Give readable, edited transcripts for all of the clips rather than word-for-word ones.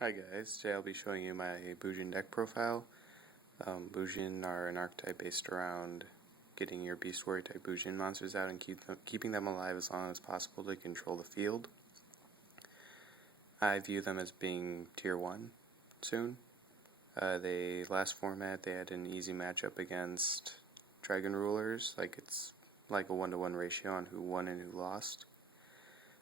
Hi guys, today I'll be showing you my Bujin deck profile. Bujin are an archetype based around getting your Beast Warrior type Bujin monsters out and keeping them alive as long as possible to control the field. I view them as being tier 1 soon. Last format they had an easy matchup against Dragon Rulers, it's like a 1-to-1 ratio on who won and who lost.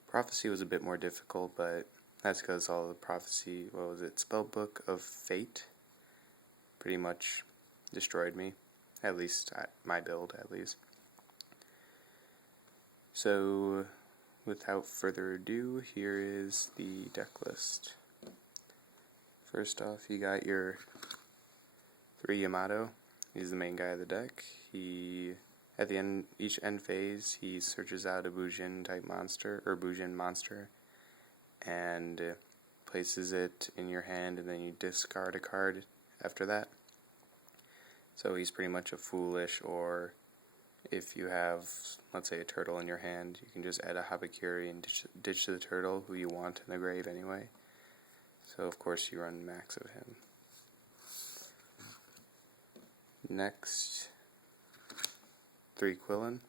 Prophecy was a bit more difficult, but that's because all the prophecy, Spellbook of Fate, pretty much destroyed me. At least, my build, at least. So, without further ado, here is the deck list. First off, you got your 3 Yamato. He's the main guy of the deck. At the end, each end phase, he searches out a Bujin type monster, or Bujin monster, and places it in your hand, and then you discard a card after that. So he's pretty much a foolish, or if you have, let's say, a turtle in your hand, you can just add a Habakiri and ditch the turtle, who you want in the grave anyway. So of course you run max of him. Next, 3 Quillin.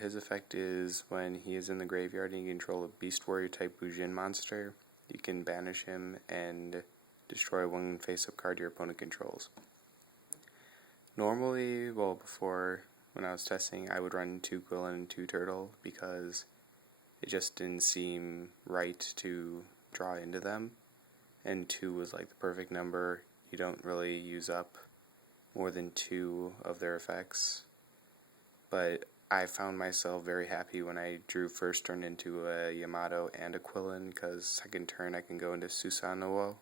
His effect is when he is in the graveyard and you control a Beast Warrior type Bujin monster, you can banish him and destroy one face-up card your opponent controls. Normally, before, when I was testing, I would run 2 Quillin and 2 Turtle because it just didn't seem right to draw into them, and 2 was like the perfect number. You don't really use up more than 2 of their effects, but I found myself very happy when I drew first turn into a Yamato and a Quillin, because second turn I can go into Susanoo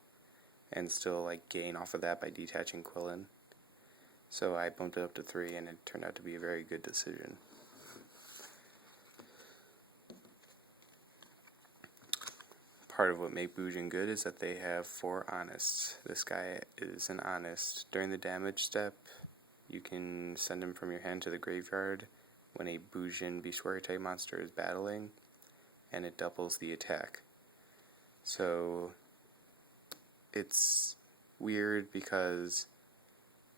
and still gain off of that by detaching Quillin. So I bumped it up to 3 and it turned out to be a very good decision. Part of what makes Bujin good is that they have 4 Honests. This guy is an Honest. During the damage step, you can send him from your hand to the graveyard when a Bujin Beast Warrior type monster is battling, and it doubles the attack. So it's weird because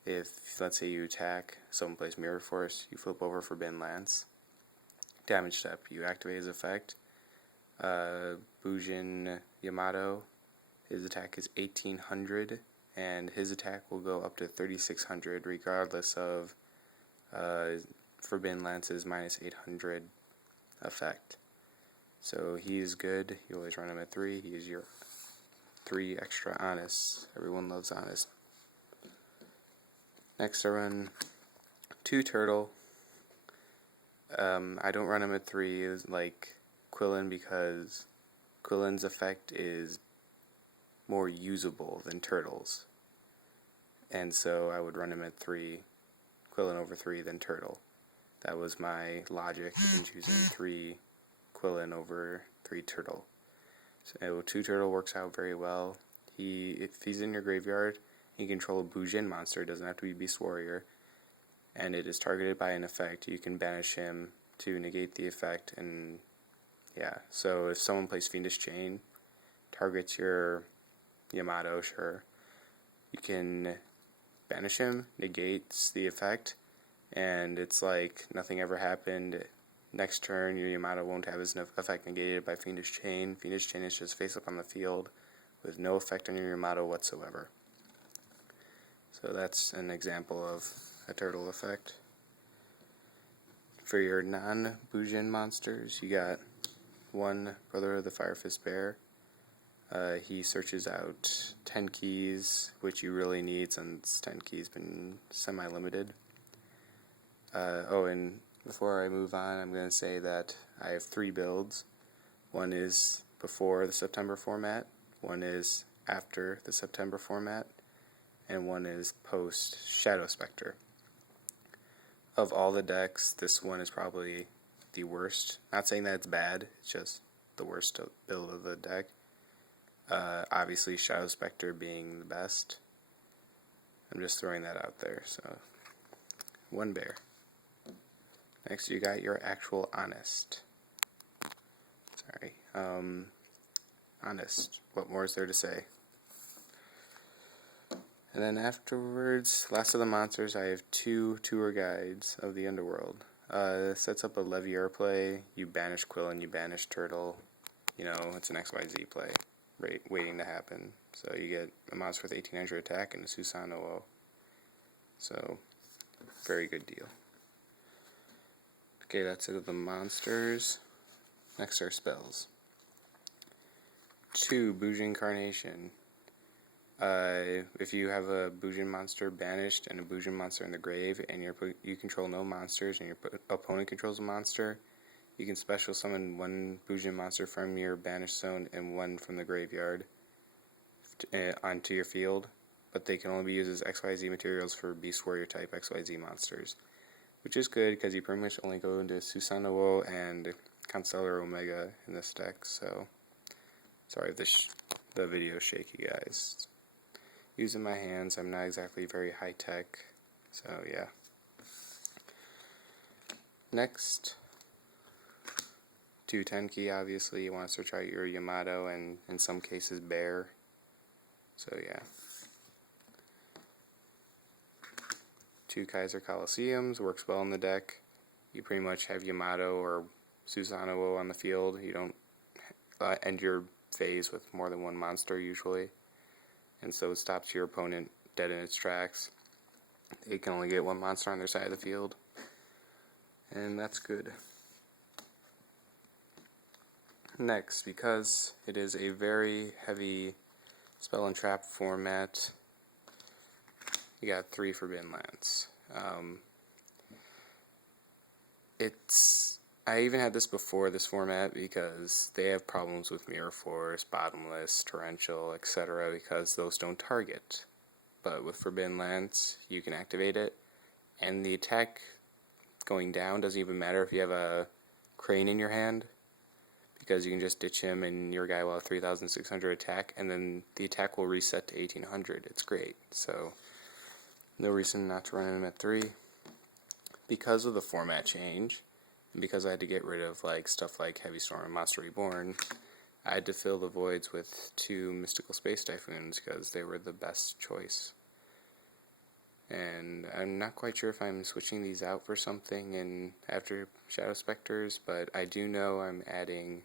if, let's say, you attack, someone plays Mirror Force, you flip over Forbidden Lance. Damage step, you activate his effect. Bujin Yamato, his attack is 1800, and his attack will go up to 3600 regardless of Forbidden Lance's minus 800 effect. So he is good. You always run him at 3. He is your 3 extra Honest. Everyone loves Honest. Next I run 2 Turtle. I don't run him at 3 like Quillin because Quillin's effect is more usable than Turtle's. And so I would run him at 3, Quillin over 3 than Turtle. That was my logic in choosing 3 Quillin over 3 Turtle. So 2 Turtle works out very well. If he's in your graveyard, you control a Bujin monster, it doesn't have to be Beast Warrior, and it is targeted by an effect, you can banish him to negate the effect, and yeah, so if someone plays Fiendish Chain, targets your Yamato, sure, you can banish him, negates the effect, and it's like nothing ever happened. Next turn, your Yamato won't have his effect negated by Fiendish Chain. Fiendish Chain is just face up on the field with no effect on your Yamato whatsoever. So that's an example of a turtle effect. For your non-Bujin monsters, you got 1 Brother of the Fire Fist Bear. He searches out 10 keys, which you really need since 10 keys been semi-limited. And before I move on, I'm going to say that I have 3 builds. 1 is before the September format, 1 is after the September format, and 1 is post Shadow Specter. Of all the decks, this one is probably the worst. Not saying that it's bad, it's just the worst build of the deck. Obviously Shadow Specter being the best. I'm just throwing that out there. So 1 bear. Next you got your actual Honest. Sorry. honest. What more is there to say? And then afterwards, last of the monsters, I have 2 tour guides of the underworld. Sets up a Levier play. You banish Quillen, you banish Turtle. You know, it's an XYZ play waiting to happen. So you get a monster with 1800 attack and a Susanoo. So, very good deal. Okay, that's it of the monsters. Next are spells. 2, Bujin Carnation. If you have a Bujin monster banished and a Bujin monster in the grave, and you control no monsters, and your opponent controls a monster, you can special summon 1 Bujin monster from your banished zone and 1 from the graveyard onto your field, but they can only be used as XYZ materials for Beast Warrior type XYZ monsters, which is good because you pretty much only go into Susanoo and Constellar Omega in this deck. So sorry if the video is shaky, guys. Using my hands, I'm not exactly very high tech, so yeah. Next, 2 Tenki, obviously you want to search out your Yamato and in some cases Bear, so yeah. 2 Kaiser Colosseums, works well in the deck. You pretty much have Yamato or Susanoo on the field. You don't end your phase with more than 1 monster usually, and so it stops your opponent dead in its tracks. They can only get 1 monster on their side of the field, and that's good. Next, because it is a very heavy spell and trap format, you got 3 Forbidden Lands. I even had this before this format because they have problems with Mirror Force, Bottomless, Torrential, etc. because those don't target. But with Forbidden Lands, you can activate it, and the attack going down doesn't even matter if you have a Crane in your hand, because you can just ditch him and your guy will have 3,600 attack, and then the attack will reset to 1,800. It's great. So no reason not to run him at 3. Because of the format change, and because I had to get rid of stuff like Heavy Storm and Monster Reborn, I had to fill the voids with 2 Mystical Space Typhoons because they were the best choice. And I'm not quite sure if I'm switching these out for something after Shadow Specters, but I do know I'm adding,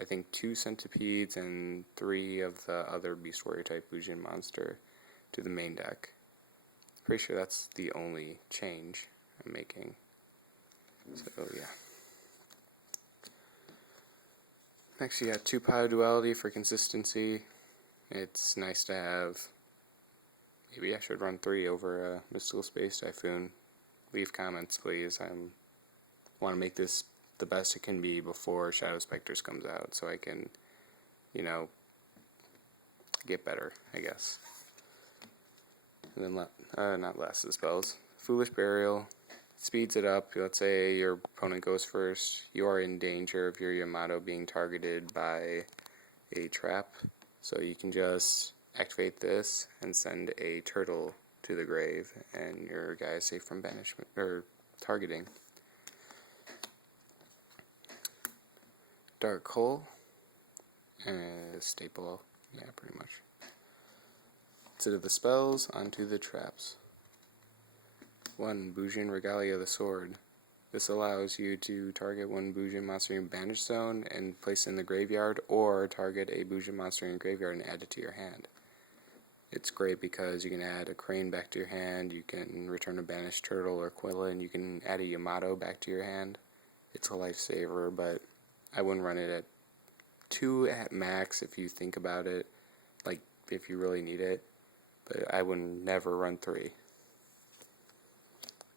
I think, 2 Centipedes and 3 of the other Beast Warrior type Bujin monster to the main deck. Pretty sure that's the only change I'm making. So yeah. Next you got 2 Power Duality for consistency. It's nice to have. Maybe I should run 3 over a Mystical Space Typhoon. Leave comments, please. I want to make this the best it can be before Shadow Specters comes out, so I can, get better, I guess. And then, not last of the spells. Foolish Burial. Speeds it up. Let's say your opponent goes first. You are in danger of your Yamato being targeted by a trap. So you can just activate this and send a turtle to the grave, and your guy is safe from banishment or targeting. Dark Hole. Staple. Yeah, pretty much. Instead of the spells, onto the traps. 1 Bujin Regalia the Sword. This allows you to target 1 Bujin monster in Banished Zone and place it in the graveyard, or target a Bujin monster in graveyard and add it to your hand. It's great because you can add a Crane back to your hand, you can return a Banished Turtle or Quilla, and you can add a Yamato back to your hand. It's a lifesaver, but I wouldn't run it at 2 at max if you think about it, if you really need it, but I would never run 3.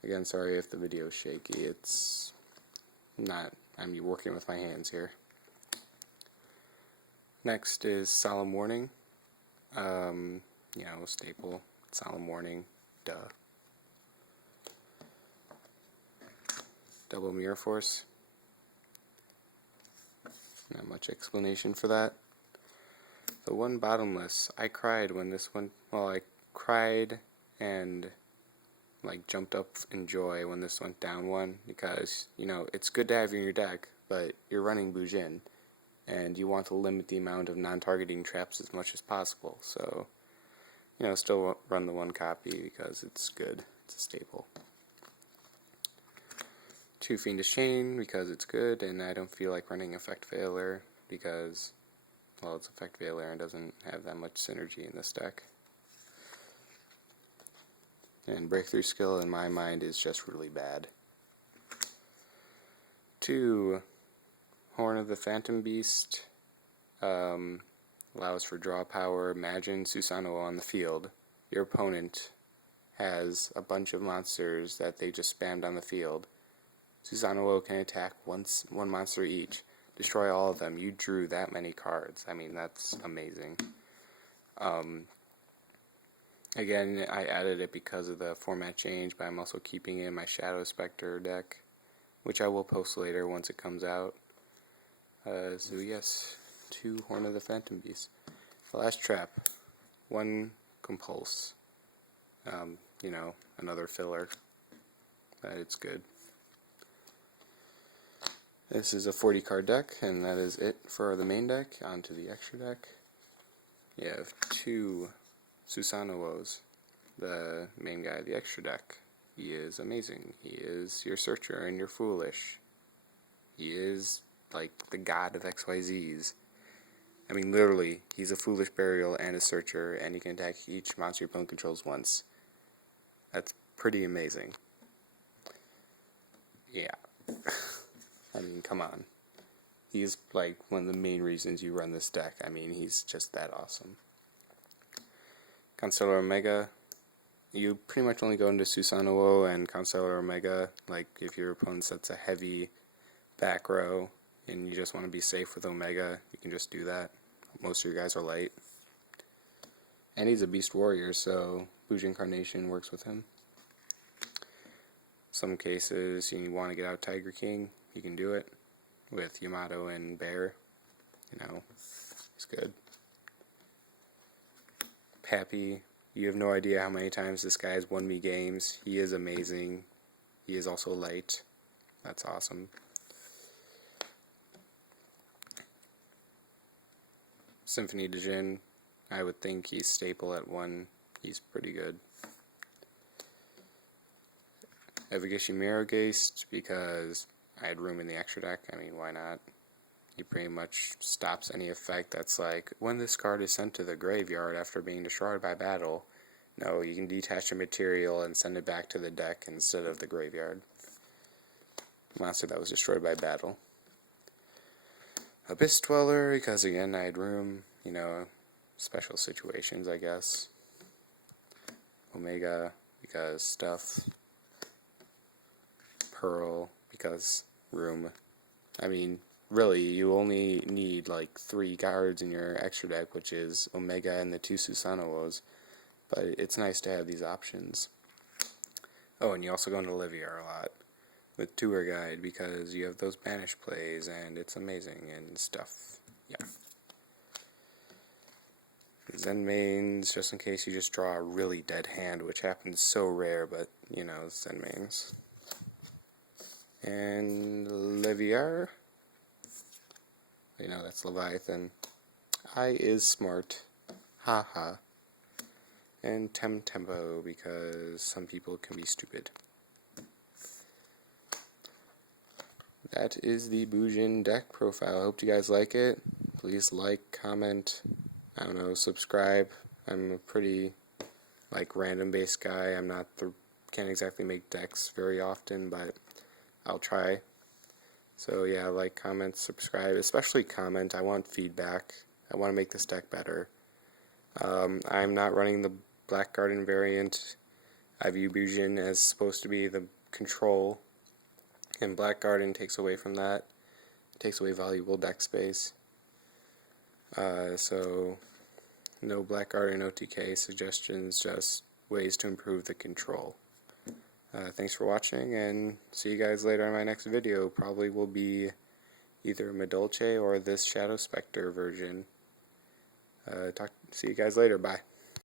Again, sorry if the video is shaky, it's not, I'm working with my hands here. Next is Solemn Warning. Staple, Solemn Warning, duh. Double Mirror Force. Not much explanation for that. The 1 Bottomless, I cried when this one, I cried and jumped up in joy when this went down 1, because, it's good to have you in your deck, but you're running Bujin. and you want to limit the amount of non-targeting traps as much as possible. So, you know, still run the one copy because it's good. It's a staple. 2 Fiendish Chain because it's good, and I don't feel like running Effect Veiler because, well, it's Effect Veiler and doesn't have that much synergy in this deck. And Breakthrough Skill, in my mind, is just really bad. 2 Horn of the Phantom Beast allows for draw power. Imagine Susanoo on the field. Your opponent has a bunch of monsters that they just spammed on the field. Susanoo can attack one monster each. Destroy all of them. You drew that many cards. I mean, that's amazing. Again, I added it because of the format change, but I'm also keeping it in my Shadow Specter deck, which I will post later once it comes out. So yes, 2 Horn of the Phantom Beast. The last trap, 1 Compulse. You know, another filler, but it's good. This is a 40 card deck, and that is it for the main deck. On to the extra deck. You have 2 Susanoos, the main guy of the extra deck. He is amazing. He is your searcher and your foolish. He is like the god of XYZs. I mean, literally, he's a foolish burial and a searcher, and he can attack each monster your opponent controls once. That's pretty amazing. Yeah. I mean, come on. He's like one of the main reasons you run this deck. I mean, he's just that awesome. Constellar Omega. You pretty much only go into Susanoo and Constellar Omega, like if your opponent sets a heavy back row and you just want to be safe with Omega, you can just do that. Most of your guys are light. And he's a Beast Warrior, so Bujin Carnation works with him. Some cases you want to get out Tiger King, you can do it with Yamato and Bear. You know, he's good. Pappy, you have no idea how many times this guy has won me games. He is amazing. He is also light. That's awesome. Symphony de Jin, I would think he's staple at 1. He's pretty good. Evagishi Mirrorgeist, because I had room in the extra deck. I mean, why not? He pretty much stops any effect that's like, when this card is sent to the graveyard after being destroyed by battle. No, you can detach the material and send it back to the deck instead of the graveyard. Monster that was destroyed by battle. Abyss Dweller, because again, I had room, you know, special situations, I guess. Omega, because stuff. Pearl, because room. I mean, really, you only need like 3 cards in your extra deck, which is Omega and the 2 Susanoos, but it's nice to have these options. Oh, and you also go into Liviar a lot with Tour Guide because you have those banish plays, and it's amazing and stuff. Yeah. Zen mains, just in case you just draw a really dead hand, which happens so rare, but, you know, Zen mains. And Liviar. You know, that's Leviathan. I is smart. Haha. And Tempo, because some people can be stupid. That is the Bujin deck profile. I hope you guys like it. Please like, comment, I don't know, subscribe. I'm a pretty, like, random-based guy. I'm not can't exactly make decks very often, but I'll try. So yeah, like, comment, subscribe, especially comment. I want feedback. I want to make this deck better. I'm not running the Black Garden variant. I view Bujin as supposed to be the control, and Black Garden takes away from that. It takes away valuable deck space. So no Black Garden OTK suggestions, just ways to improve the control. Thanks for watching, and see you guys later in my next video. Probably will be either Madolche or this Shadow Specter version. See you guys later. Bye.